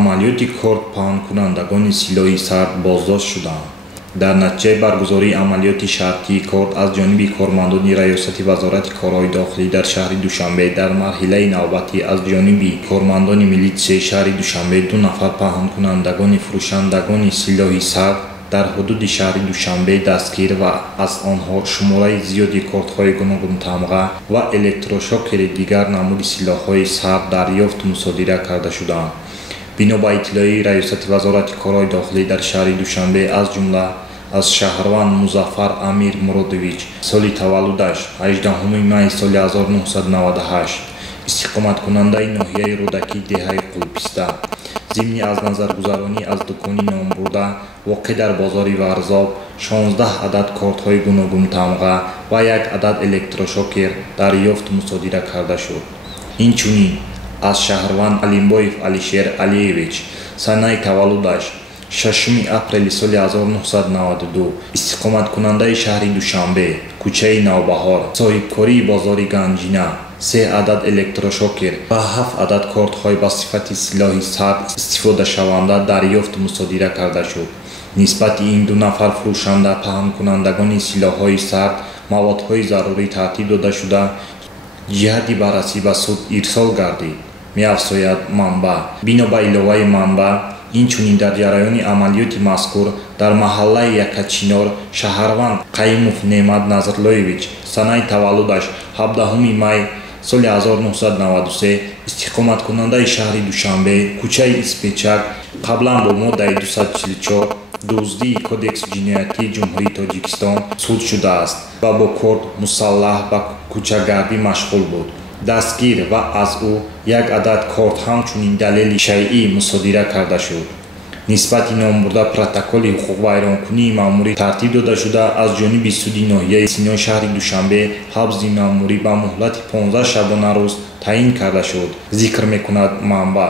амалиёти корд паҳнкунандагони силоҳи сард боздошт шуданд. дар натиҷаи баргузории амалиёти шартии корд аз ҷониби кормандони раёсати вазорати корҳои дохилӣ дар шаҳри Душанбе дар марҳилаи навбатӣ аз ҷониби кормандони милитсияи шаҳри Душанбе 2 нафар паҳнкунандагони фурӯшандагони силоҳи сард дар ҳудуди шаҳри Душанбе дастгир ва аз онҳо шумораи зиёди кордҳои гуногун тамға ва электрошокери дигар намуди силоҳҳои сард дарёфту мусодира карда шуданд. бино ба иттилоии раёсати вазорати корҳои дохилӣ дар шаҳри Душанбе аз ҷумла аз шаҳрванд Музаффар Амир Муродович соли таваллудаш 18 май соли 1998 истиқоматкунандаи ноҳияи Рӯдакии деҳаи Қулписта зимни аз назаргузаронӣ аз дукони номбурда воқеъ дар бозори Варзоб 16 адад кордҳои гуногун тамға ва 1 адад электрошокер дарёфту мусодира карда шуд. инчунин аз шаҳрванд Алимбоев Алишер Алиевич санаи таваллудаш 6 апрели соли 1992 истиқоматкунандаи шаҳри Душанбе кӯчаи Навбаҳор соҳибкории бозори Ганҷина 3 адад электрошокер ва 7 адад кордҳои ба сифати силоҳи сард истифодашаванда дарёфту мусодира карда шуд. нисбати ин 2 нафар фурӯшанда паҳнкунандагони силоҳҳои сард маводҳои зарурӣ тартиб дода шуда ҷиҳати баррасӣ ба суд ирсол гардид, меафзояд манба. бино ба иловаи манба, инчунин дар ҷараёни амалиёти мазкур дар маҳаллаи Якачинор шаҳрванд Қаимов Неъмат Назрлоевич санаи таваллудаш 17 май соли 1993 истиқоматкунандаи шаҳри Душанбе кӯчаи Испечак қаблан бо моддаи 244 дуздии кодекси ҷиноятии ҷумҳурии Тоҷикистон суд шудааст ва бо корд мусаллаҳ ба кӯчагардӣ машғул буд. дастгир ва аз ӯ 1 адад корд ҳамчунин далели шайъӣ мусодира карда шуд. нисбати номбурда протоколи ҳуқуқвайронкунии маъмурӣ тартиб дода шуда аз ҷониби суди ноҳияи Синои шаҳри Душанбе ҳабзи маъмурӣ ба муҳлати 15 шабона рӯз таъин карда шуд, зикр мекунад манба.